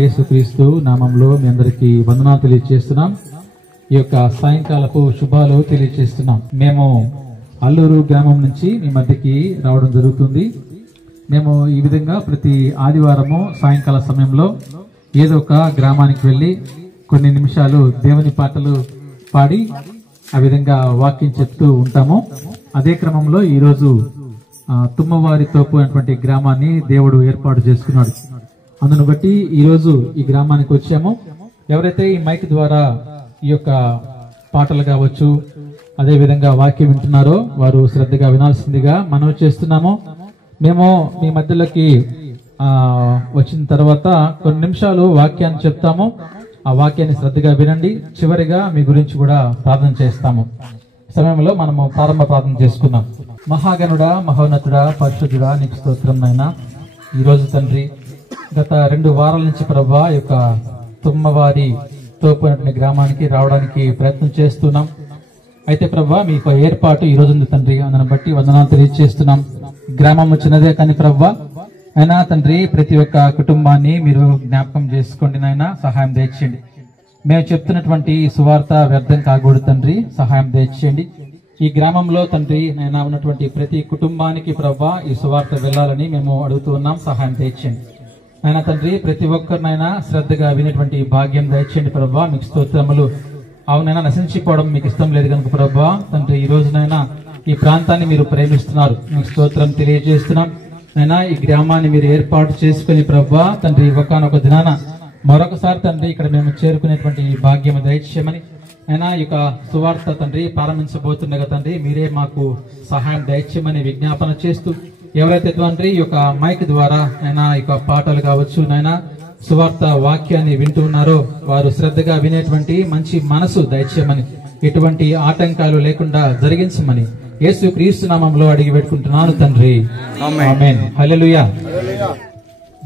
యేసుక్రీస్తు నామంలో మీ అందరికీ వందనాలు తెలియజేస్తున్నాం. ఈ యొక్క సాయంకాలపు శుభాలు తెలియజేస్తున్నాం. మేము అల్లూరు గ్రామం నుంచి మీ మధ్యకి రావడం జరుగుతుంది. మేము ఈ విధంగా ప్రతి ఆదివారము సాయంకాల సమయంలో ఏదో ఒక గ్రామానికి వెళ్ళి కొన్ని నిమిషాలు దేవుని పాటలు పాడి ఆ విధంగా వాక్యం చెప్తూ ఉంటాము. అదే క్రమంలో ఈరోజు తుమ్మవారి తోపు అనేటువంటి గ్రామాన్ని దేవుడు ఏర్పాటు చేసుకున్నాడు. అందును బట్టి ఈరోజు ఈ గ్రామానికి వచ్చాము. ఎవరైతే ఈ మైక్ ద్వారా ఈ యొక్క పాటలు కావచ్చు, అదే విధంగా వాక్యం వింటున్నారో వారు శ్రద్ధగా వినాల్సిందిగా మనవి చేస్తున్నాము. మేము మీ మధ్యలోకి వచ్చిన తర్వాత కొన్ని నిమిషాలు వాక్యాన్ని చెప్తాము. ఆ వాక్యాన్ని శ్రద్ధగా వినండి. చివరిగా మీ గురించి కూడా ప్రార్థన చేస్తాము. సమయంలో మనము ప్రారంభ ప్రార్థన చేసుకుందాం. మహాగణుడా, మహోన్నతుడా, పరిశుద్ధుడా, నీకు స్తోత్రం నాయనా. ఈరోజు తండ్రి గత 2 వారాల నుంచి ప్రభా యొక్క తుమ్మవారి తోపు అనే గ్రామానికి రావడానికి ప్రయత్నం చేస్తున్నాం. అయితే ప్రభా మీకు ఏర్పాటు ఈ రోజు ఉంది తండ్రి. అందుని బట్టి వందనాలు తెలియజేస్తున్నాం. గ్రామం చిన్నదే కానీ ప్రభా అయినా తండ్రి ప్రతి ఒక్క కుటుంబాన్ని మీరు జ్ఞాపకం చేసుకోండి నాయన, సహాయం దయచేయండి. మేము చెప్తున్నటువంటి సువార్త వ్యర్థం కాకూడదు తండ్రి, సహాయం దయచేయండి. ఈ గ్రామంలో తండ్రి నాయన ఉన్నటువంటి ప్రతి కుటుంబానికి ప్రభా ఈ సువార్త వెళ్ళాలని మేము అడుగుతూ ఉన్నాం, సహాయం దయచేయండి. ఆయన తండ్రి ప్రతి ఒక్కరినైనా శ్రద్ధగా వినేటువంటి భాగ్యం దయచేయండి ప్రభా. మీకు స్తోత్రములు. అవునైనా నశించిపోవడం మీకు ఇష్టం లేదు కనుక ప్రభా తండ్రి ఈ రోజునైనా ఈ ప్రాంతాన్ని మీరు ప్రేమిస్తున్నారు, మీకు స్తోత్రం తెలియజేస్తున్నాం. అయినా ఈ గ్రామాన్ని మీరు ఏర్పాటు చేసుకుని ప్రభా తండ్రి ఒకనొక దినాన మరొకసారి తండ్రి ఇక్కడ మేము చేరుకునేటువంటి భాగ్యం దయచేయమని అయినా ఈ యొక్క సువార్త తండ్రి ప్రారంభించబోతుండగా తండ్రి మీరే మాకు సహాయం దయచేయమని విజ్ఞాపన చేస్తూ, ఎవరైతే తండ్రి ఈ యొక్క మైక్ ద్వారా అయినా ఈ యొక్క పాటలు కావచ్చు నైనా సువార్త వాక్యాన్ని వింటూ ఉన్నారో వారు శ్రద్ధగా వినేటువంటి మంచి మనసు దయచేయమని, ఎటువంటి ఆటంకాలు లేకుండా జరిగించమని యేసు క్రీస్తు నామంలో అడిగి పెట్టుకుంటున్నాను తండ్రి, ఆమేన్. హల్లెలూయా.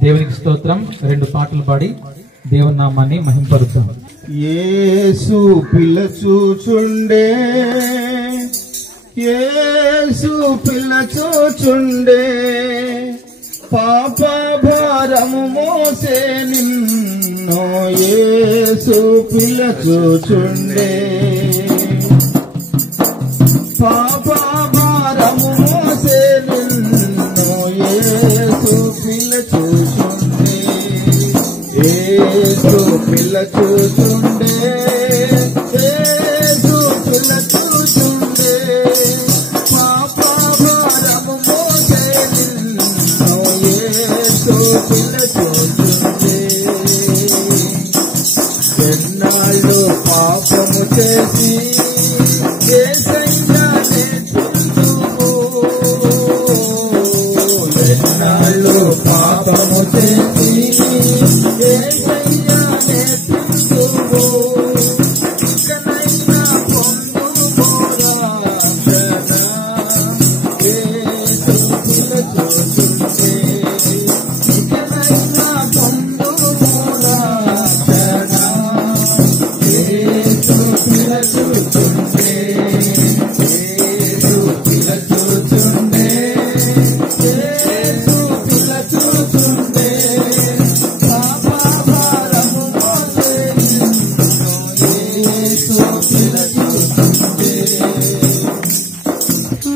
దేవునికి స్తోత్రం. 2 పాటలు పాడి దేవుని నామాన్ని మహింపరుద్దాం. యేసు పిలచుచుండే, యేసు పిలచుచుండే, పాప భారము మోసే నిన్ను యేసు పిలచుచుండే, పాప భారము మోసే నిన్ను యేసు పిలచుచుండే, యేసు పిలచుచుండే, యేసు పిలచుచుండే, పాప భారము మోసే నిన్ను యేసు పిలచుచుండే. ఎన్నాళ్ళు పాపము చేసి యేసయ్యనే చుందువు, ఎన్నాళ్ళు పాపము చేసి యేసయ్యనే చుందువు, ఇకనైనా పొందుమోరా రక్షణ, యేసు పిలచుచుండే, ఇకనైనా పొందుమోరా రక్షణ, యేసు పిలచుచుండే, యేసు పిలచుచుండే, యేసు పిలచుచుండే, పాప భారము మోసే నిన్ను యేసు పిలచుచుండే.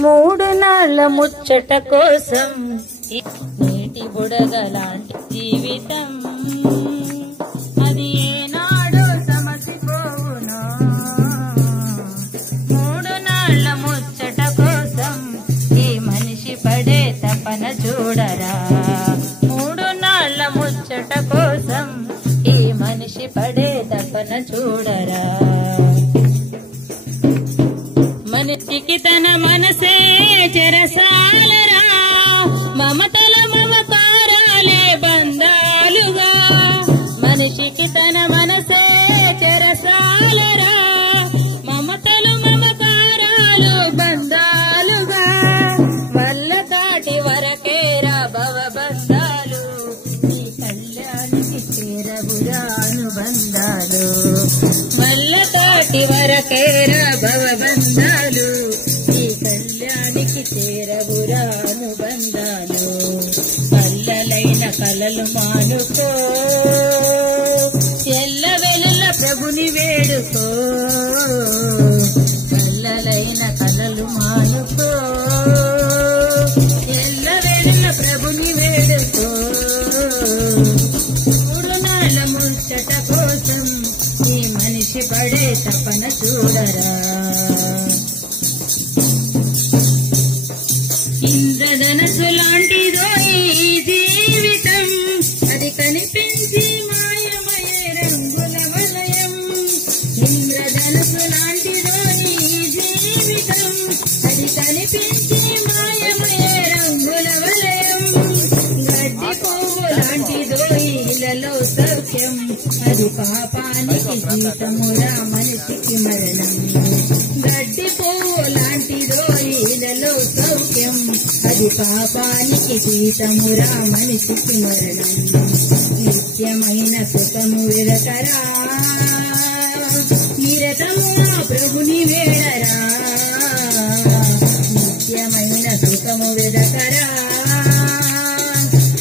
3 నాళ్ళ ముచ్చట కోసం నీటి బుడగలాంటి జీవితం అది ఏనాడు సమసిపోవునో. 3 నాళ్ళ ముచ్చట కోసం ఈ మనిషి పడే తపన చూడరా. 3 నాళ్ళ ముచ్చట కోసం ఈ మనిషి పడే తపన చూడరా. మనిషికి తన మనసే చెరసాలరా, మమతల మమకారాలే బంధాలుగా. మనిషికి తన మనసే చెరసాలరా, మమతలు మమకారాలు బంధాలుగా. వల్ల దాటి వరకేరా భవబంధాలు, ఈ కళ్యాణికి చేరవురా అనుబంధాలు. వల్ల దాటి వరకేరా భవబంధాలు, ఈ కళ్యాణికి చేరవురా అనుబంధాలు. కళ్ళలైన కలలు మానుకో, ఇంద్రధనస్సు లాంటిదో ఈ జీవితం, అది కనిపించి మాయమయ్యే రంగుల వలయం. ఇంద్రధనస్సు లాంటిదో ఈ జీవితం, అది కనిపించి మాయమయ్యే రంగుల వలయం. గడ్డి పువ్వు లాంటిదో ఇలలో సౌఖ్యం, అది పాపానికి జీతమురా మనిషికి మరణం. గడ్డి పువ్వు లాంటిదో ఇలలో సౌఖ్యం, అది పాపానికి జీతమురా మనిషికి మరణం. నిత్యమైన సుఖము వెదకరా, నిరతము ఆ ప్రభుని వేడరా. నిత్యమైన సుఖము వెదకరా,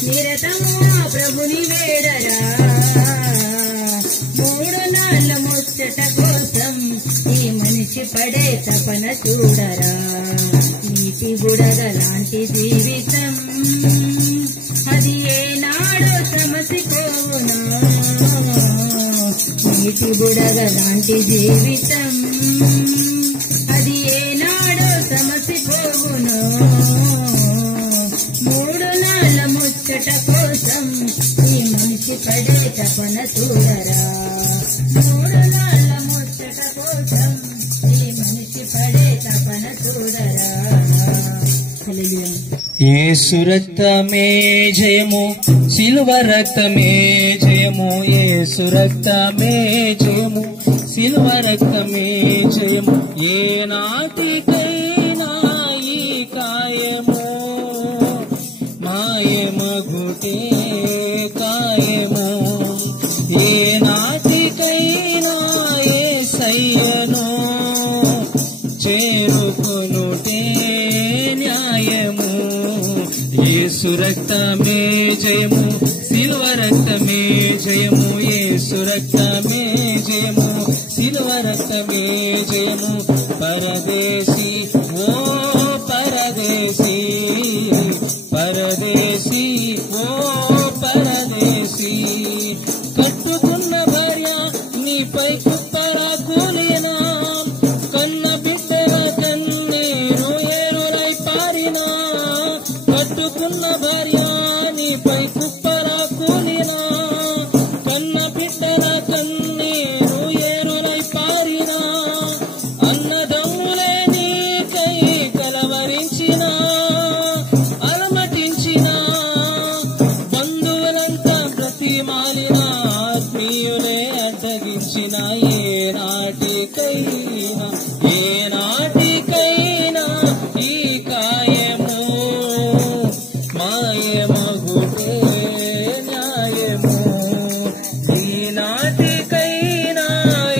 నిరతము ఆ ప్రభుని వేడరా. 3 నాళ్ళ ముచ్చట కోసం ఈ మనిషి పడే తపన చూడరా. నీటి బుడగ లాంటి జీవితం, అది ఏనాడో సమసిపోవును. నీటి బుడగ లాంటి జీవితం, అది ఏనాడో సమసిపోవును. 3 నాళ్ళ ముచ్చట కోసం ఈ మనిషి పడే తపన చూడరా. 3 నాళ్ళ ముచ్చట కోసం ఈ మనిషి పడే తపన చూడరా. హల్లెలూయా. యేసు రక్తమే జయము, సిలువ రక్తమే జయము. యేసు రక్తమే జయము, సిలువ రక్తమే జయము. ఏ నాటికైనా ఈ కాయము మాయమగుటే కాయము. ఏ నాటికైనా యేసయ్యను చేరుకొనుటే న్యాయము. యేసు రక్తమే జయము, సిలువ రక్తమే జయము. యేసు రక్తమే జయము, సిలువ రక్తమే జయము. పరదేశీ ఓ పరదేశీ, పరదేశీ ఓ పరదేశీ. కట్టుకున్న భార్య నీపై కుప్పరా కూలినా, కన్న బిడ్డల కన్నీరు ఏరులై పారినా. కట్టుకున్న భార్య నీపై కుప్పరా కూలినా, కన్న బిడ్డల కన్నీరు ఏరులై పారినా. అన్నదమ్ములే నీకై కలవరించిన, అలమటించిన, బంధువులంతా బ్రతిమాలిన, ఆత్మీయులే అడ్డగించిన. ఏ నాటికైనా ఏ నాటికైనా ఈ కాయము మాయమగుటే న్యాయము. ఈ నాటికైనా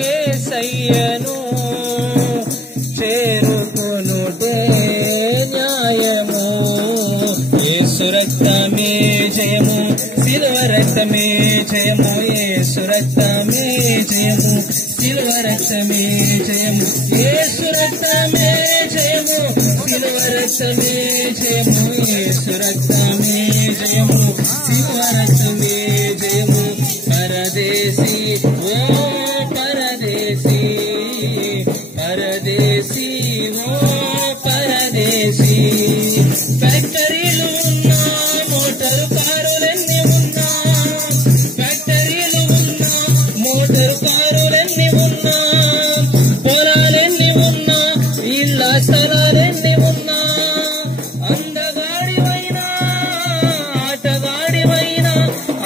యేసయ్యను చేరుకొనుటే న్యాయము. యేసు రక్తమే జయము, సిలువ రక్తమే జయము. యేసు రక్తమే జయము, సిలువ రక్తమే జయము. యేసు రక్తమే జయము, సిలువ రక్తమే జయము. యేసు రక్తమే జయము, సిలువ రక్తమే జయము. పరదేశీ ఓ పరదేశీ, పరదేశీ ఓ పరదేశీ. ఫ్యాక్టరీలు ఉన్నా, మోటారు కారులెన్ని ఉన్నా, ఫ్యాక్టరీలు ఉన్నా, మోటారు కారులెన్ని ఉన్నా, పొలాలెన్ని ఉన్నా, ఇళ్ళ స్థలాలెన్ని ఉన్నా. అందగాడివైనా, ఆటగాడివైనా,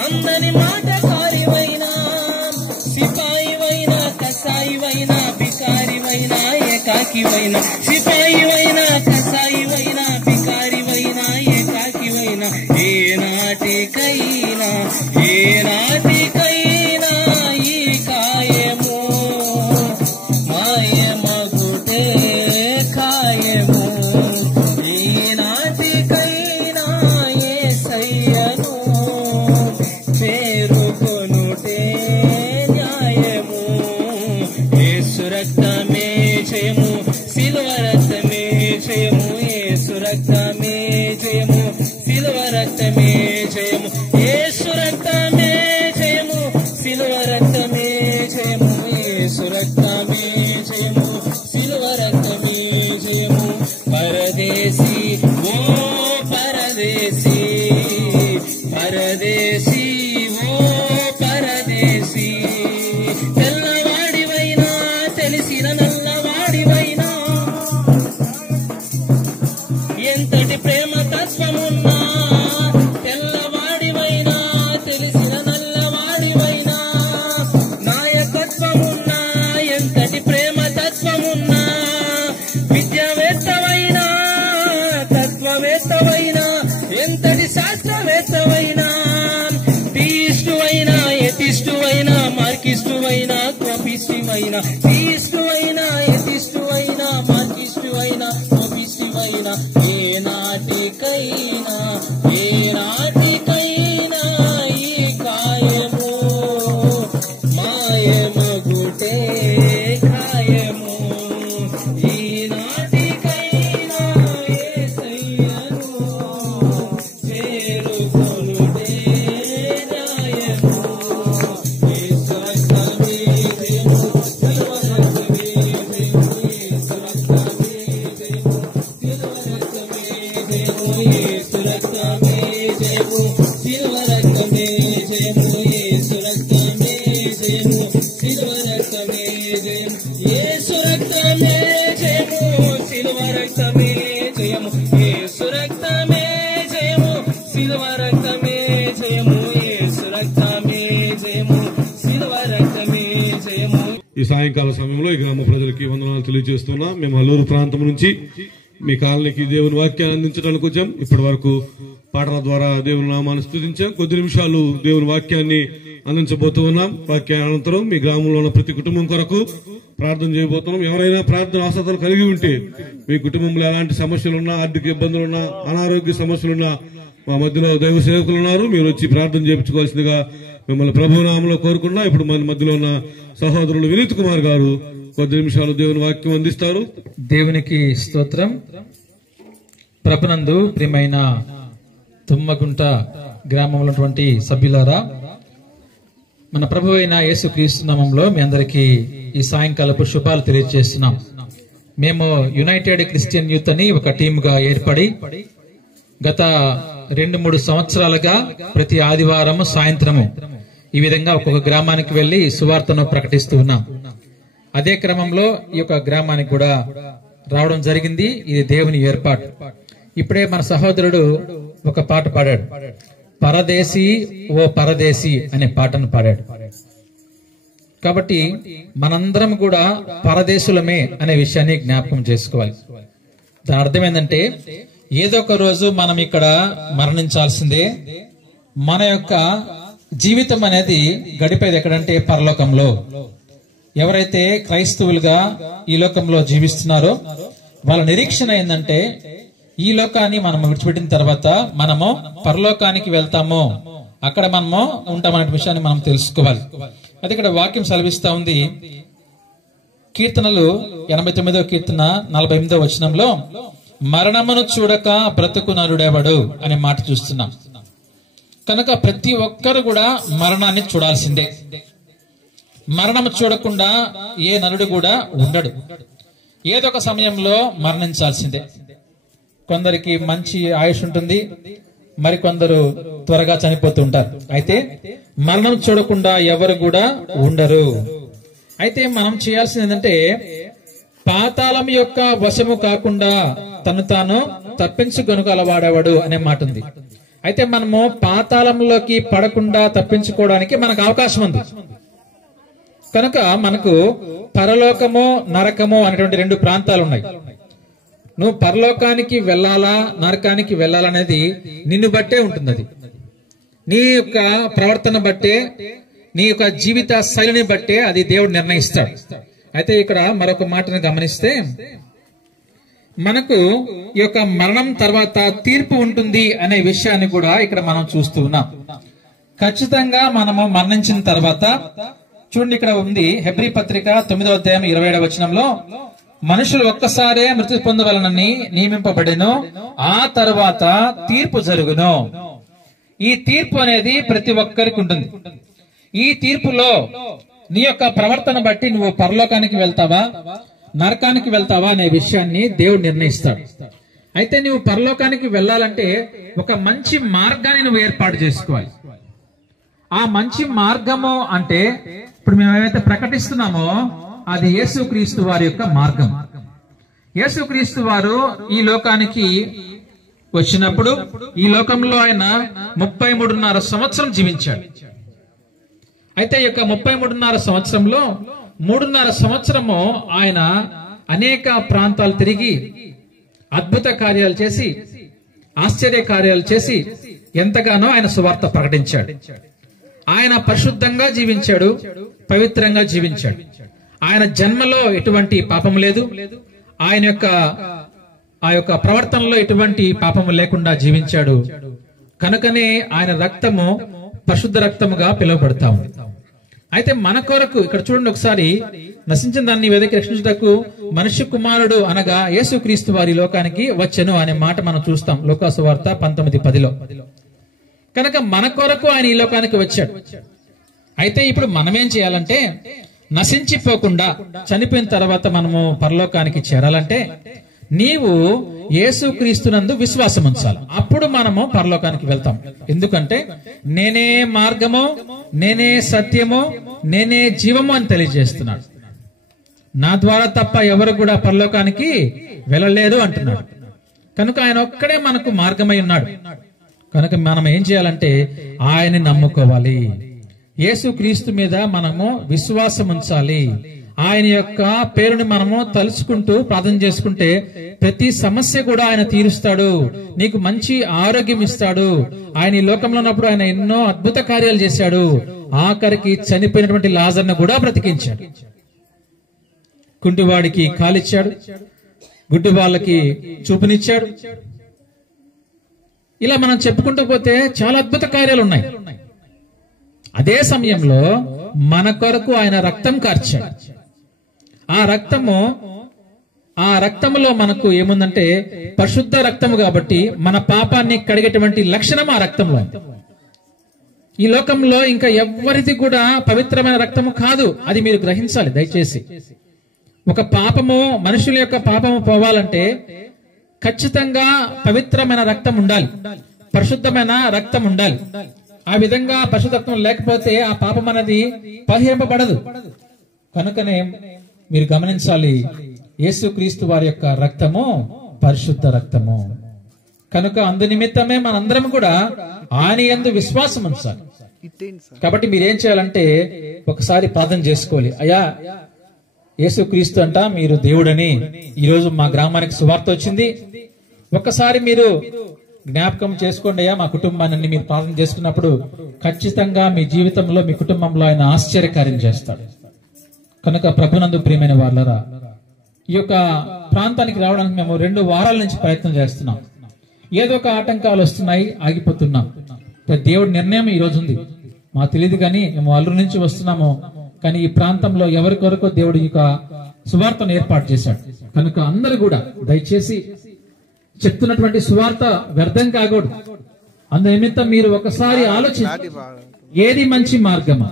అందని మాటకారివైనా, సిపాయివైనా, కసాయివైనా, బికారివైనా, ఏకాకివైనా. సిపాయివైనా, కసాయివైనా, బికారివైనా, ఏకాకివైనా. ఏ నాటికైనా ఏ నాటికైనా ఈ కాయము మాయమగుటే కాయము. ఏ నాటికైనా యేసయ్యను చేరుకొనుటే న్యాయము. యేసు రక్తమే జయము, సిలువ రక్తమే జయము. యేసు రక్తమే జయము, సిలువ రక్తమే జయము. యేసు రక్తమే జయము, సిలువ రక్తమే జయము. యేసు రక్తమే జయము, సిలువ రక్తమే జయము. పరదేశీ ఓ పరదేశీ పరదేశీ ఓ పరదేశీ తెల్లవాడివైనా తెలిసిన నల్లవాడివైనా ఎంతటి ప్రేమ తత్వమున్నా తెల్లవాడివైనా తెలిసిన నల్లవాడివైనా నాయకత్వమున్నా ఎంతటి ప్రేమ తత్వమున్నా విద్యావేత్తవైనా తత్వవేత్తవైనా ఎంతటి శాస్త్రవేత్తవైనా థీయిస్టువైనా ఎథిస్టువైనా మార్కిస్టువైనా కోపిస్టువైనా థీయిస్టువైనా ఎథిస్టువైనా మార్కిస్టువైనా కోపిస్టువైనా ఏనాటికైనా ఈ కాయము మాయమగుటే ఖాయము ఈనాటికైనా యేసయ్యను చేరుకొనుటే న్యాయము యేసు రక్తమే జయము సిలువ రక్తమే జయము యేసు రక్తమే జయము సిలువ రక్తమే జయము యేసు రక్తమే జయము సిలువ రక్తమే జయము యేసు రక్తమే జయము సిలువ రక్తమే జయము యేసు రక్తమే జయము సిలువ రక్తమే జయము యేసు రక్తమే జయము సిలువ రక్తమే జయము యేసు రక్తమే జయము సిలువ రక్తమే జయము. ఈ సాయంకాల సమయంలో ఈ గ్రామ ప్రజలకి వందనాలు తెలియజేస్తున్నా. మేము అల్లూరు ప్రాంతం నుంచి మీ కాలనీకి దేవుని వాక్యాన్ని అందించడానికి వచ్చాం. ఇప్పటి వరకు పాటల ద్వారా దేవుని నామాన్ని స్తుతించాం. కొద్ది నిమిషాలు దేవుని వాక్యాన్ని అందించబోతూ ఉన్నాం. వాక్యానంతరం మీ గ్రామంలో ఉన్న ప్రతి కుటుంబం కొరకు ప్రార్థన చేయబోతున్నాం. ఎవరైనా ప్రార్థన అవసరాలు కలిగి ఉంటే, మీ కుటుంబంలో ఎలాంటి సమస్యలున్నా, ఆర్థిక ఇబ్బందులున్నా, అనారోగ్య సమస్యలున్నా మా మధ్యలో దైవ సేవకులు ఉన్నారు. మీరు వచ్చి ప్రార్థన చేయించుకోవాల్సిందిగా మిమ్మల్ని ప్రభునామంలో కోరుకున్నా. ఇప్పుడు మన మధ్యలో ఉన్న సహోదరులు వినీత్ కుమార్ గారు కొద్ది నిమిషాలు దేవుని వాక్యం అందిస్తారు. దేవునికి స్తోత్రం. ప్రభునందు ప్రియమైన తుమ్మగుంట గ్రామంలో ఉన్నటువంటి సభ్యులారా, మన ప్రభు అయిన యేసుక్రీస్తు నామములో మీ అందరికీ ఈ సాయంకాలపు శుభాలు తెలియజేస్తున్నాం. మేము యునైటెడ్ క్రిస్టియన్ యూత్ అని ఒక టీమ్ గా ఏర్పడి గత 2-3 సంవత్సరాలుగా ప్రతి ఆదివారం సాయంత్రము ఈ విధంగా ఒక్కొక్క గ్రామానికి వెళ్లి సువార్తను ప్రకటిస్తూ ఉన్నాం. అదే క్రమంలో ఈ యొక్క గ్రామానికి కూడా రావడం జరిగింది. ఇది దేవుని ఏర్పాటు. ఇప్పుడే మన సహోదరుడు ఒక పాట పాడాడు, పరదేశీ ఓ పరదేశీ అనే పాటను పాడాడు. కాబట్టి మనందరం కూడా పరదేశులమే అనే విషయాన్ని జ్ఞాపకం చేసుకోవాలి. దాని అర్థం ఏంటంటే, ఏదో ఒక రోజు మనం ఇక్కడ మరణించాల్సిందే. మన యొక్క జీవితం అనేది గడిపేది ఎక్కడంటే పరలోకంలో. ఎవరైతే క్రైస్తవులుగా ఈ లోకంలో జీవిస్తున్నారో వాళ్ళ నిరీక్షణ ఏంటంటే, ఈ లోకాన్ని మనం విడిచిపెట్టిన తర్వాత మనము పరలోకానికి వెళ్తాము, అక్కడ మనము ఉంటామనే విషయాన్ని మనం తెలుసుకోవాలి. అది ఇక్కడ వాక్యం సెలవిస్తా ఉంది. కీర్తనలు 89వ కీర్తన 48వ వచనంలో మరణమును చూడక బ్రతుకు నరుడెవడు అనే మాట చూస్తున్నాం. కనుక ప్రతి ఒక్కరు కూడా మరణాన్ని చూడాల్సిందే. మరణము చూడకుండా ఏ నరుడు కూడా ఉండడు. ఏదో ఒక సమయంలో మరణించాల్సిందే. కొందరికి మంచి ఆయుష్ ఉంటుంది, మరికొందరు త్వరగా చనిపోతూ ఉంటారు. అయితే మరణం చూడకుండా ఎవరు కూడా ఉండరు. అయితే మనం చేయాల్సింది ఏంటంటే, పాతాళం యొక్క వశము కాకుండా తను తాను తప్పించుకొనగలవాడేవాడు అనే మాట ఉంది. అయితే మనము పాతాళంలోకి పడకుండా తప్పించుకోవడానికి మనకు అవకాశం ఉంది. కనుక మనకు పరలోకము నరకము అనేటువంటి 2 ప్రాంతాలు ఉన్నాయి. నువ్వు పరలోకానికి వెళ్ళాలా నరకానికి వెళ్ళాలనేది నిన్ను బట్టే ఉంటుంది. అది నీ యొక్క ప్రవర్తన బట్టే, నీ యొక్క జీవిత శైలిని బట్టే అది దేవుడు నిర్ణయిస్తాడు. అయితే ఇక్కడ మరొక మాటను గమనిస్తే, మనకు ఈ యొక్క మరణం తర్వాత తీర్పు ఉంటుంది అనే విషయాన్ని కూడా ఇక్కడ మనం చూస్తూ ఉన్నాం. ఖచ్చితంగా మనము మరణించిన తర్వాత చూడండి, ఇక్కడ ఉంది హెబ్రీ పత్రిక 9వ అధ్యాయం 27వ వచనంలో, మనుషులు ఒక్కసారే మృతి పొందవలనని నియమింపబడెను, ఆ తర్వాత తీర్పు జరుగును. ఈ తీర్పు అనేది ప్రతి ఒక్కరికి ఉంటుంది. ఈ తీర్పులో నీ యొక్క ప్రవర్తన బట్టి నువ్వు పరలోకానికి వెళ్తావా నరకానికి వెళ్తావా అనే విషయాన్ని దేవుడు నిర్ణయిస్తాడు. అయితే నువ్వు పరలోకానికి వెళ్ళాలంటే ఒక మంచి మార్గాన్ని నువ్వు ఏర్పాటు చేసుకోవాలి. ఆ మంచి మార్గము అంటే ఇప్పుడు మేము ఏవైతే ప్రకటిస్తున్నామో అది యేసుక్రీస్తు వారి యొక్క మార్గం. యేసుక్రీస్తు వారు ఈ లోకానికి వచ్చినప్పుడు ఈ లోకంలో ఆయన 33.5 సంవత్సరం జీవించాడు. అయితే ఈ యొక్క 33.5 సంవత్సరంలో 3.5 సంవత్సరము ఆయన అనేక ప్రాంతాలు తిరిగి అద్భుత కార్యాలు చేసి ఆశ్చర్య కార్యాలు చేసి ఎంతగానో ఆయన సువార్త ప్రకటించాడు. ఆయన పరిశుద్ధంగా జీవించాడు, పవిత్రంగా జీవించాడు. ఆయన జన్మలో ఎటువంటి పాపం లేదు, ఆయన యొక్క ప్రవర్తనలో ఎటువంటి పాపము లేకుండా జీవించాడు. కనుకనే ఆయన రక్తము పరిశుద్ధ రక్తముగా పిలువబడతా ఉంది. అయితే మన కొరకు ఇక్కడ చూడండి ఒకసారి, నశించిన దాన్ని వెదకి రక్షించుటకు మనుష్య కుమారుడు అనగా యేసుక్రీస్తు వారి లోకానికి వచ్చెను అనే మాట మనం చూస్తాం లూకాసు వార్త 19:10లో. కనుక మన కొరకు ఆయన ఈ లోకానికి వచ్చాడు. అయితే ఇప్పుడు మనమేం చేయాలంటే నశించిపోకుండా చనిపోయిన తర్వాత మనము పరలోకానికి చేరాలంటే నీవు యేసుక్రీస్తునందు విశ్వాసం ఉంచాలి. అప్పుడు మనము పరలోకానికి వెళ్తాం. ఎందుకంటే నేనే మార్గము, నేనే సత్యము, నేనే జీవము అని తెలియజేస్తున్నాడు. నా ద్వారా తప్ప ఎవరు కూడా పరలోకానికి వెళ్ళలేరు అంటున్నాడు. కనుక ఆయన ఒక్కడే మనకు మార్గమై ఉన్నాడు. కనుక మనం ఏం చేయాలంటే ఆయన్ని నమ్ముకోవాలి. యేసుక్రీస్తు మీద మనము విశ్వాసం ఉంచాలి. ఆయన యొక్క పేరుని మనము తలుచుకుంటూ ప్రార్థన చేసుకుంటే ప్రతి సమస్య కూడా ఆయన తీరుస్తాడు, నీకు మంచి ఆరోగ్యం ఇస్తాడు. ఆయన ఈ లోకంలో ఉన్నప్పుడు ఆయన ఎన్నో అద్భుత కార్యాలు చేశాడు. ఆఖరికి చనిపోయినటువంటి లాజర్ను కూడా బ్రతికించాడు. కుంటివాడికి కాలిచ్చాడు, గుడ్డి వాళ్ళకి చూపునిచ్చాడు. ఇలా మనం చెప్పుకుంటూ పోతే చాలా అద్భుత కార్యాలు ఉన్నాయి. అదే సమయంలో మన కొరకు ఆయన రక్తం కార్చాడు. ఆ రక్తములో మనకు ఏముందంటే పరిశుద్ధ రక్తము కాబట్టి మన పాపాన్ని కడిగేటువంటి లక్షణం ఆ రక్తంలో ఉంది. ఈ లోకంలో ఇంకా ఎవరిది కూడా పవిత్రమైన రక్తము కాదు. అది మీరు గ్రహించాలి దయచేసి. ఒక పాపము, మనుషుల యొక్క పాపము పోవాలంటే ఖచ్చితంగా పవిత్రమైన రక్తం ఉండాలి, పరిశుద్ధమైన రక్తం ఉండాలి. ఆ విధంగా పరిశుద్ధత్వం లేకపోతే ఆ పాపం అనేది పరిహరింపబడదు. కనుకనే మీరు గమనించాలి, యేసుక్రీస్తు వారి యొక్క రక్తము పరిశుద్ధ రక్తము. కనుక అందు నిమిత్తమే మనందరం కూడా ఆయన యందు విశ్వాసం ఉంచాలి. కాబట్టి మీరేం చేయాలంటే ఒకసారి ప్రార్థన చేసుకోవాలి. అయ్యా యేసుక్రీస్తు అంట మీరు దేవుడని ఈరోజు మా గ్రామానికి సువార్త వచ్చింది, ఒక్కసారి మీరు జ్ఞాపకం చేసుకోండి అయ్యా మా కుటుంబాన్ని. మీరు ప్రార్థన చేసుకున్నప్పుడు ఖచ్చితంగా మీ జీవితంలో, మీ కుటుంబంలో ఆయన ఆశ్చర్యకార్యం చేస్తాడు. కనుక ప్రభునందు ప్రియమైన వాళ్ళరా, ఈ యొక్క ప్రాంతానికి రావడానికి మేము 2 వారాల నుంచి ప్రయత్నం చేస్తున్నాం. ఏదో ఒక ఆటంకాలు వస్తున్నాయి, ఆగిపోతున్నాం. దేవుడి నిర్ణయం ఈ రోజు ఉంది, మాకు తెలియదు. కానీ మేము అల్లూరు నుంచి వస్తున్నాము, కానీ ఈ ప్రాంతంలో ఎవరి కొరకు దేవుడు ఈ యొక్క సువార్తను ఏర్పాటు చేశాడు. కనుక అందరూ కూడా దయచేసి చెప్తున్నటువంటి సువార్త వ్యర్థం కాకూడదు. అందు నిమిత్తం మీరు ఒకసారి ఆలోచించి ఏది మంచి మార్గమా.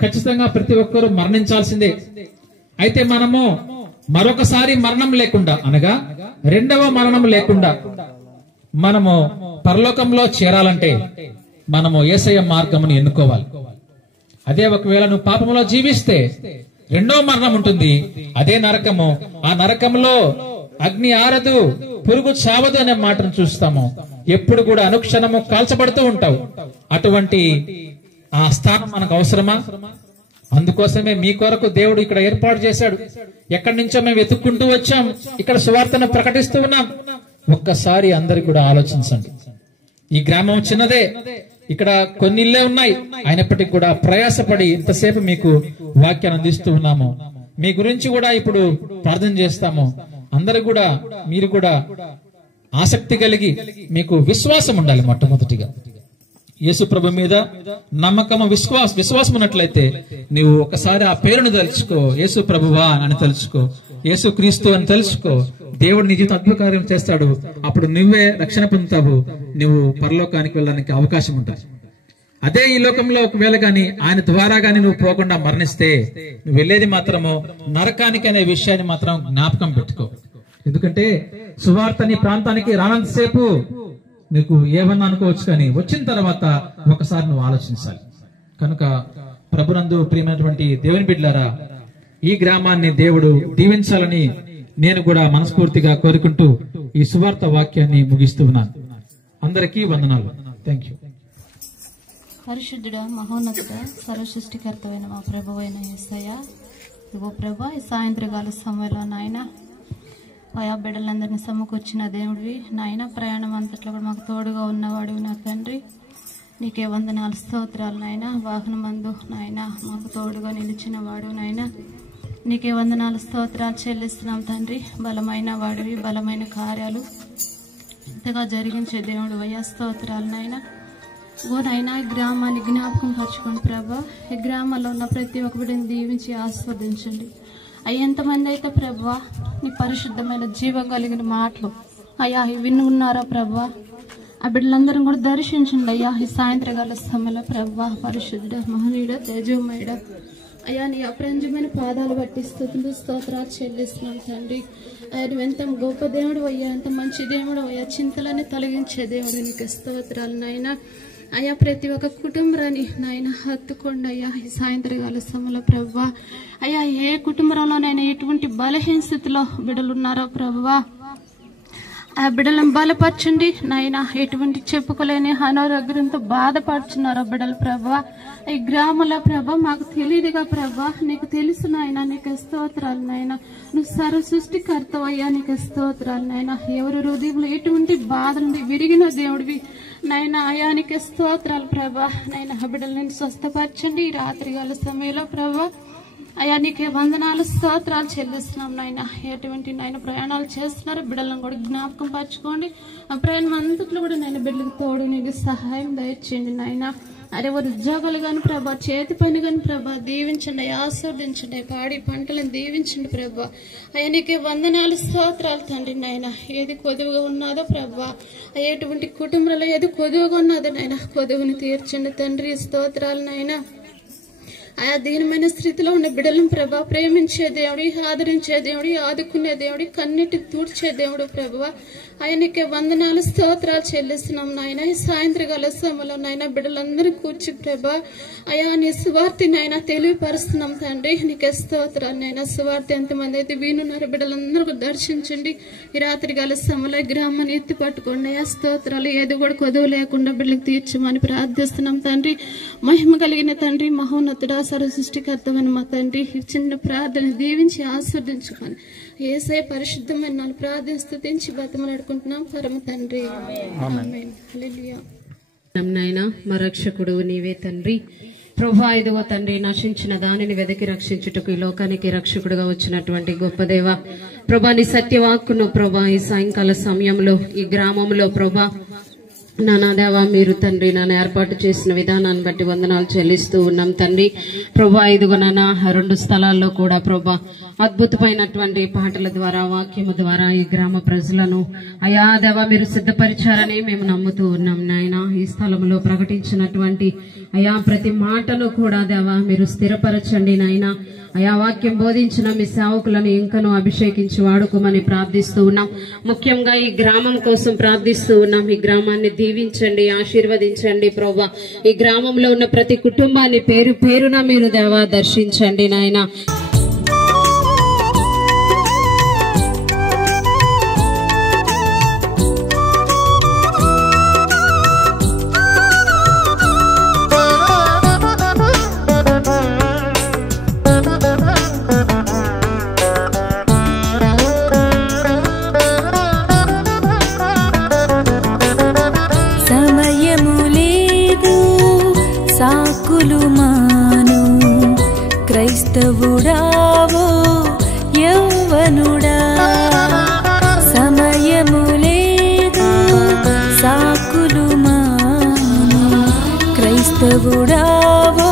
ఖచ్చితంగా ప్రతి ఒక్కరూ మరణించాల్సిందే. అయితే మనము మరొకసారి మరణం లేకుండా, అనగా 2వ మరణం లేకుండా మనము పరలోకంలో చేరాలంటే మనము యేసయ్య మార్గమును ఎన్నుకోవాలి. అదే ఒకవేళ నువ్వు పాపములో జీవిస్తే 2వ మరణం ఉంటుంది, అదే నరకము. ఆ నరకంలో అగ్ని ఆరదు, పురుగు చావదు అనే మాటను చూస్తాము. ఎప్పుడు కూడా అనుక్షణము కాల్చబడుతూ ఉంటావు. అటువంటి ఆ స్థానం మనకు అవసరమా? అందుకోసమే మీ కొరకు దేవుడు ఇక్కడ ఏర్పాటు చేశాడు. ఎక్కడి నుంచో మేము వెతుక్కుంటూ వచ్చాం, ఇక్కడ సువార్తను ప్రకటిస్తూ ఉన్నాం. ఒక్కసారి అందరికి కూడా ఆలోచించండి. ఈ గ్రామం చిన్నదే, ఇక్కడ కొన్ని ఇళ్ళే ఉన్నాయి, అయినప్పటికీ కూడా ప్రయాసపడి ఇంతసేపు మీకు వాక్యాన్ని అందిస్తూ ఉన్నాము. మీ గురించి కూడా ఇప్పుడు ప్రార్థన చేస్తాము. అందరూ కూడా, మీరు కూడా ఆసక్తి కలిగి మీకు విశ్వాసం ఉండాలి. మొట్టమొదటిగా యేసు ప్రభు మీద నమ్మకము, విశ్వాసం ఉన్నట్లయితే నీవు ఒకసారి ఆ పేరును తలుచుకో, యేసు ప్రభువా అని తలుచుకో, యేసు క్రీస్తు అని తెలుసుకో. దేవుడు నీ జీవితం అద్భుత కార్యం చేస్తాడు. అప్పుడు నువ్వే రక్షణ పొందుతావు, నువ్వు పరలోకానికి వెళ్ళడానికి అవకాశం ఉంటుంది. అదే ఈ లోకంలో ఒకవేళ గాని ఆయన ద్వారా గాని నువ్వు పోకుండా మరణిస్తే నువ్వు వెళ్ళేది మాత్రము నరకానికి అనే విషయాన్ని మాత్రం జ్ఞాపకం పెట్టుకో. ఎందుకంటే సువార్త నీ ప్రాంతానికి రానంతసేపు నీకు ఏమన్నా అనుకోవచ్చు, కానీ వచ్చిన తర్వాత ఒకసారి నువ్వు ఆలోచించాలి. కనుక ప్రభునందు ప్రియమైనటువంటి దేవుని బిడ్డలారా, ఈ గ్రామాన్ని దేవుడు దీవించాలని నేను కూడా మనస్ఫూర్తిగా కోరుకుంటూ ఈ సువార్త వాక్యాన్ని ముగిస్తూ ఉన్నాను. అందరికీ వందనాలు. Thank you. పరిశుద్ధుడా, మహోన్నతుడ, సర్వసృష్టికర్తమైన మా ప్రభువైన యేసయ్య, ఇగో ప్రభా, ఈ సాయంత్రకాల సమయంలో నాయన ఆయా బిడ్డలందరినీ సమకూర్చిన దేవుడివి నాయన, ప్రయాణం అంతట్లో కూడా మాకు తోడుగా ఉన్నవాడివి నా తండ్రి. నీకే వందనాలు, స్తోత్రాలు నాయన. వాహనమందు నాయన మాకు తోడుగా నిలిచిన వాడు నాయన, నీకే వందనాలు, స్తోత్రాలు చెల్లిస్తున్నాం తండ్రి. బలమైన వాడివి, బలమైన కార్యాలు ఇంతగా జరిగించే దేవుడు అయ్యా, స్తోత్రాలు నాయన. ఓ నాయన, ఈ గ్రామాన్ని జ్ఞాపకం పరచుకోండి ప్రభా. ఈ గ్రామంలో ఉన్న ప్రతి ఒక్క బిడ్డని దీవించి ఆస్వాదించండి అయ్యా. ఎంతమంది అయితే ప్రభా నీ పరిశుద్ధమైన జీవం కలిగిన మాటలు అయ్యా విని ఉన్నారా ప్రభా, ఆ బిడ్డలందరం కూడా దర్శించండి అయ్యా. ఈ సాయంత్రకాల సమయంలో ప్రభా, పరిశుద్ధుడ, మహనీయుడ, తేజోమయుడ అయ్యా, నీ అప్రంజమైన పాదాలు బట్టి స్తుతులు స్తోత్రాలు చెల్లిస్తున్నాం తండ్రి. నువ్వు ఎంత గొప్ప దేవుడు అయ్యా, ఎంత మంచి దేవుడు అయ్యా, చింతలని తొలగించే దేవుడు, నీకు స్తోత్రాలు నాయన. అయ్యా, ప్రతి ఒక్క కుటుంబాన్ని నాయన హత్తుకోండి అయ్యా ఈ సాయంత్రకాల సమయంలో ప్రభా. అయ్యా, ఏ కుటుంబంలోనైనా ఎటువంటి బలహీన స్థితిలో బిడ్డలు ఉన్నారో ప్రభా, ఆ బిడ్డలను బలపరచండి నాయన. ఎటువంటి చెప్పుకోలేని అనారోగ్యంతో బాధపడుచున్నారో బిడ్డలు ప్రభా. ఈ గ్రామంలో ప్రభా మాకు తెలియదుగా ప్రభా, నీకు తెలుసు నాయన, నీకు స్తోత్రాలు నాయన. నువ్వు సర్వ సృష్టికర్తవు అయ్యా, నీకు స్తోత్రాలు నాయన. ఎవరి హృదయంలో ఎటువంటి బాధలుండి విరిగిన దేవుడివి నాయన, అయానికి స్తోత్రాలు ప్రభా. నాయన బిడ్డలను స్వస్థపరచండి ఈ రాత్రికాల సమయంలో ప్రభా. అయ్యా, నీకే వందనాలు, స్తోత్రాలు చెల్లిస్తున్నాం నాయన. ఎటువంటి నాయన ప్రయాణాలు చేస్తున్నారు, బిడ్డలను కూడా జ్ఞాపకం పరచుకోండి. ఆ ప్రయాణం అంతట్లో కూడా నాయన బిడ్డలకు తోడు నీకు సహాయం దయచేయండి నాయన. అరే వారి ఉద్యోగాలు కానీ ప్రభా, చేతి పని కానీ ప్రభా దీవించండి, ఆస్వాదించండి. పాడి పంటలను దీవించండి ప్రభా. అయ్యా, నీకే వందనాలు, స్తోత్రాలు తండ్రి నాయన. ఏది కొదువుగా ఉన్నదో ప్రభా, ఎటువంటి కుటుంబంలో ఏది కొదువుగా ఉన్నదో నాయన, కొదువుని తీర్చండి తండ్రి. స్తోత్రాలు నాయన. ఆయా దీనమైన స్థితిలో ఉన్న బిడ్డలను ప్రభా ప్రేమించే దేవుడి, ఆదరించే దేవుడి, ఆదుకునే దేవుడి, కన్నిటి తూడ్చే దేవుడు ప్రభా. ఆయనకే వందనాలు, స్తోత్రాలు చెల్లిస్తున్నాం నాయన. ఈ సాయంత్రకాల సమయంలో నాయన బిడ్డలందరూ కూర్చి ప్రభా అయా నీ సువార్త నాయన తెలియపరుస్తున్నాం తండ్రి. నీకే స్తోత్రాలు నాయన. సువార్త ఎంతమంది అయితే వినున్నారు బిడ్డలందరూ దర్శించండి. ఈ రాత్రికాల సమయంలో గ్రామాన్ని ఎత్తి పట్టుకోండి అయ్యా. స్తోత్రాలు ఏది కూడా కొదువు లేకుండా బిడ్డలకు తీర్చమని ప్రార్థిస్తున్నాం తండ్రి. మహిమ కలిగిన తండ్రి, మహోన్నతుడా, సర్వ సృష్టికర్తమైన మా తండ్రి, చిన్న ప్రార్థన దీవించి ఆస్వాదించుకొని యేసయ్య పరిశుద్ధమైన నాలుగు ప్రార్థన స్తుతించి బతిమలాడుకుంటున్నాం పరమ తండ్రి. ఆమేన్. హల్లెలూయా. నాయనా, మా రక్షకుడు నీవే తండ్రి. ప్రభా, ఇదిగో తండ్రి, నశించిన దానిని వెదకి రక్షించుటకు ఈ లోకానికి రక్షకుడుగా వచ్చినటువంటి గొప్ప దేవ ప్రభా, నీ సత్యవాక్కును ప్రభా ఈ సాయంకాల సమయంలో ఈ గ్రామంలో ప్రభా నానా దేవా మీరు తండ్రి నన్ను ఏర్పాటు చేసిన విధానాన్ని బట్టి వందనాలు చెల్లిస్తూ ఉన్నాం తండ్రి. ప్రభా, ఇదిగో నాన్న 2 స్థలాల్లో కూడా ప్రభా అద్భుతమైనటువంటి పాటల ద్వారా, వాక్యము ద్వారా ఈ గ్రామ ప్రజలను అయా దేవా మీరు సిద్ధపరిచారని మేము నమ్ముతూ ఉన్నాం నాయన. ఈ స్థలంలో ప్రకటించినటువంటి అయా ప్రతి మాటను కూడా దేవా మీరు స్థిరపరచండి నాయన. అయా వాక్యం బోధించిన మీ సేవకులను ఇంకనూ అభిషేకించి వాడుకోమని ప్రార్థిస్తూ ఉన్నాం. ముఖ్యంగా ఈ గ్రామం కోసం ప్రార్థిస్తూ ఉన్నాం. ఈ గ్రామాన్ని దీవించండి, ఆశీర్వదించండి ప్రభా. ఈ గ్రామంలో ఉన్న ప్రతి కుటుంబాన్ని పేరు పేరున మీరు దేవా దర్శించండి నాయన. క్రైస్తవుడావో యవ్వనుడా, సమయము లేదు సాకులు మాను. క్రైస్తవుడావో